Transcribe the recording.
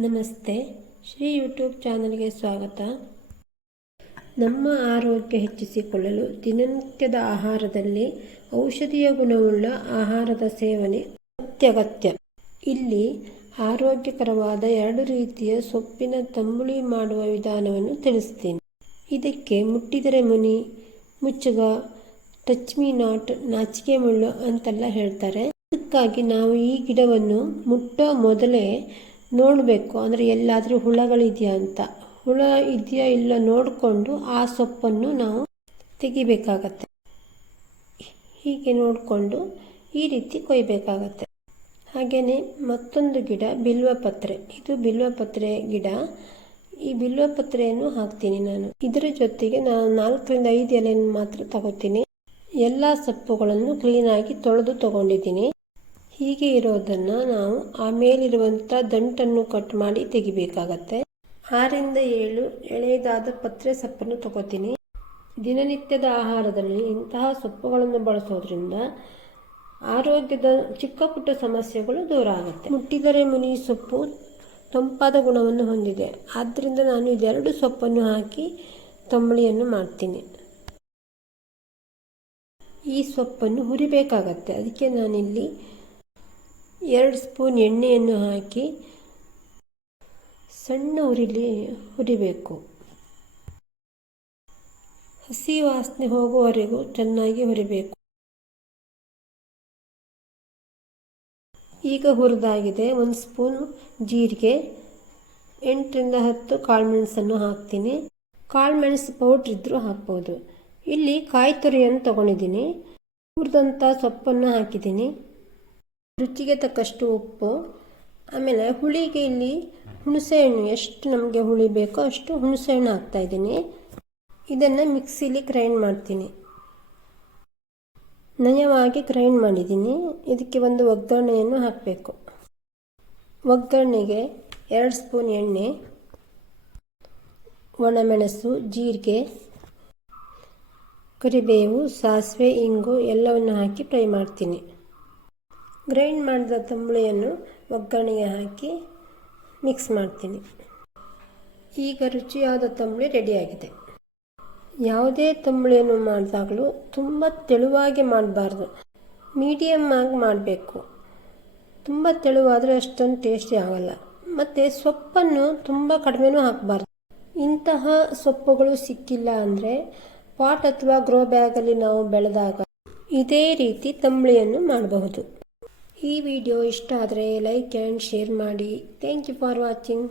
ನಮಸ್ತೆ, ಶ್ರೀ ಯೂಟ್ಯೂಬ್ ಚಾನಲ್ಗೆ ಸ್ವಾಗತ. ನಮ್ಮ ಆರೋಗ್ಯ ಹೆಚ್ಚಿಸಿಕೊಳ್ಳಲು ದಿನನಿತ್ಯದ ಆಹಾರದಲ್ಲಿ ಔಷಧೀಯ ಗುಣವುಳ್ಳ ಆಹಾರದ ಸೇವನೆ ಅತ್ಯಗತ್ಯ. ಇಲ್ಲಿ ಆರೋಗ್ಯಕರವಾದ 2 ರೀತಿಯ ಸೊಪ್ಪಿನ ತಂಬುಳಿ ಮಾಡುವ ವಿಧಾನವನ್ನು ತಿಳಿಸ್ತೀನಿ. ಇದಕ್ಕೆ ಮುಟ್ಟಿದರೆ ಮುನಿ, ಮುಚ್ಚುಗ, ಟಚ್ ಮೀ ನಾಟ್, ನಾಚಿಕೆ ಮುಳ್ಳು ಅಂತೆಲ್ಲ ಹೇಳ್ತಾರೆ. ಅದಕ್ಕಾಗಿ ನಾವು ಈ ಗಿಡವನ್ನು ಮುಟ್ಟೋ ಮೊದಲೇ ನೋಡಬೇಕು, ಅಂದರೆ ಎಲ್ಲಾದರೂ ಹುಳಗಳಿದೆಯಾ ಅಂತ. ಹುಳ ಇದೆಯಾ ಇಲ್ಲ ನೋಡಿಕೊಂಡು ಆ ಸೊಪ್ಪನ್ನು ನಾವು ತೆಗಿಬೇಕಾಗತ್ತೆ. ಹೀಗೆ ನೋಡಿಕೊಂಡು ಈ ರೀತಿ ಕೊಯ್ಬೇಕಾಗತ್ತೆ. ಹಾಗೆಯೇ ಮತ್ತೊಂದು ಗಿಡ ಬಿಲ್ವಪತ್ರೆ. ಇದು ಬಿಲ್ವಪತ್ರೆ ಗಿಡ. ಈ ಬಿಲ್ವಪತ್ರೆಯನ್ನು ಹಾಕ್ತೀನಿ ನಾನು. ಇದರ ಜೊತೆಗೆ ನಾನು 4 ರಿಂದ 5 ಎಲೆಯನ್ನು ಮಾತ್ರ ತಗೋತೀನಿ. ಎಲ್ಲ ಸೊಪ್ಪುಗಳನ್ನು ಕ್ಲೀನಾಗಿ ತೊಳೆದು ತಗೊಂಡಿದ್ದೀನಿ. ಹೀಗೆ ಇರೋದನ್ನು ನಾವು ಆ ಮೇಲಿರುವಂಥ ದಂಟನ್ನು ಕಟ್ ಮಾಡಿ ತೆಗಿಬೇಕಾಗತ್ತೆ. 6 ರಿಂದ 7 ಎಳೆಯದಾದ ಪತ್ರೆ ಸೊಪ್ಪನ್ನು ತಗೋತೀನಿ. ದಿನನಿತ್ಯದ ಆಹಾರದಲ್ಲಿ ಇಂತಹ ಸೊಪ್ಪುಗಳನ್ನು ಬಳಸೋದ್ರಿಂದ ಆರೋಗ್ಯದ ಚಿಕ್ಕ ಪುಟ್ಟ ಸಮಸ್ಯೆಗಳು ದೂರ ಆಗುತ್ತೆ. ಮುಟ್ಟಿದರೆ ಮುನಿ ಸೊಪ್ಪು ತಂಪಾದ ಗುಣವನ್ನು ಹೊಂದಿದೆ. ಆದ್ದರಿಂದ ನಾನು ಇದೆರಡು ಸೊಪ್ಪನ್ನು ಹಾಕಿ ತಂಬುಳಿಯನ್ನು ಮಾಡ್ತೀನಿ. ಈ ಸೊಪ್ಪನ್ನು ಹುರಿಬೇಕಾಗತ್ತೆ. ಅದಕ್ಕೆ ನಾನಿಲ್ಲಿ 2 ಸ್ಪೂನ್ ಎಣ್ಣೆಯನ್ನು ಹಾಕಿ ಸಣ್ಣ ಹುರಿಬೇಕು. ಹಸಿ ವಾಸನೆ ಹೋಗುವವರೆಗೂ ಚೆನ್ನಾಗಿ ಹುರಿಬೇಕು. ಈಗ ಹುರಿದಾಗಿದೆ. 1 ಸ್ಪೂನ್ ಜೀರಿಗೆ, 8 ರಿಂದ 10 ಕಾಳುಮೆಣಸನ್ನು ಹಾಕ್ತೀನಿ. ಕಾಳುಮೆಣಸು ಪೌಡ್ರ್ ಇದ್ದರೂ ಹಾಕ್ಬೋದು. ಇಲ್ಲಿ ಕಾಯಿ ತುರಿಯನ್ನು ತಗೊಂಡಿದ್ದೀನಿ. ಹುರಿದಂಥ ಸೊಪ್ಪನ್ನು ಹಾಕಿದ್ದೀನಿ. ರುಚಿಗೆ ತಕ್ಕಷ್ಟು ಉಪ್ಪು. ಆಮೇಲೆ ಹುಳಿಗೆ ಇಲ್ಲಿ ಹುಣಸೆಹಣ್ಣು, ಎಷ್ಟು ನಮಗೆ ಹುಳಿ ಬೇಕೋ ಅಷ್ಟು ಹುಣಸೆಹಣ್ಣು ಹಾಕ್ತಾಯಿದ್ದೀನಿ. ಇದನ್ನು ಮಿಕ್ಸಿಲಿ ಗ್ರೈಂಡ್ ಮಾಡ್ತೀನಿ. ನಯವಾಗಿ ಗ್ರೈಂಡ್ ಮಾಡಿದ್ದೀನಿ. ಇದಕ್ಕೆ ಒಂದು ಒಗ್ಗರಣೆಯನ್ನು ಹಾಕಬೇಕು. ಒಗ್ಗರಣೆಗೆ 2 ಸ್ಪೂನ್ ಎಣ್ಣೆ, ಒಣಮೆಣಸು, ಜೀರಿಗೆ, ಕರಿಬೇವು, ಸಾಸಿವೆ, ಇಂಗು ಎಲ್ಲವನ್ನು ಹಾಕಿ ಫ್ರೈ ಮಾಡ್ತೀನಿ. ಗ್ರೈಂಡ್ ಮಾಡಿದ ತಂಬುಳಿಯನ್ನು ಒಗ್ಗರಣೆಗೆ ಹಾಕಿ ಮಿಕ್ಸ್ ಮಾಡ್ತೀನಿ. ಈಗ ರುಚಿಯಾದ ತಂಬುಳಿ ರೆಡಿಯಾಗಿದೆ. ಯಾವುದೇ ತಂಬುಳಿಯನ್ನು ಮಾಡಿದಾಗಲೂ ತುಂಬ ತೆಳುವಾಗಿ ಮಾಡಬಾರ್ದು, ಮೀಡಿಯಮ್ ಆಗಿ ಮಾಡಬೇಕು. ತುಂಬ ತೆಳುವಾದರೆ ಅಷ್ಟೊಂದು ಟೇಸ್ಟಿ ಆಗೋಲ್ಲ. ಮತ್ತು ಸೊಪ್ಪನ್ನು ತುಂಬ ಕಡಿಮೆನೂ ಹಾಕಬಾರ್ದು. ಇಂತಹ ಸೊಪ್ಪುಗಳು ಸಿಕ್ಕಿಲ್ಲ ಅಂದರೆ ಪಾಟ್ ಅಥವಾ ಗ್ರೋ ಬ್ಯಾಗಲ್ಲಿ ನಾವು ಬೆಳೆದಾಗ ಇದೇ ರೀತಿ ತಂಬುಳಿಯನ್ನು ಮಾಡಬಹುದು. ಈ ವಿಡಿಯೋ ಇಷ್ಟ ಆದರೆ ಲೈಕ್ ಆ್ಯಂಡ್ ಶೇರ್ ಮಾಡಿ. Thank you for watching.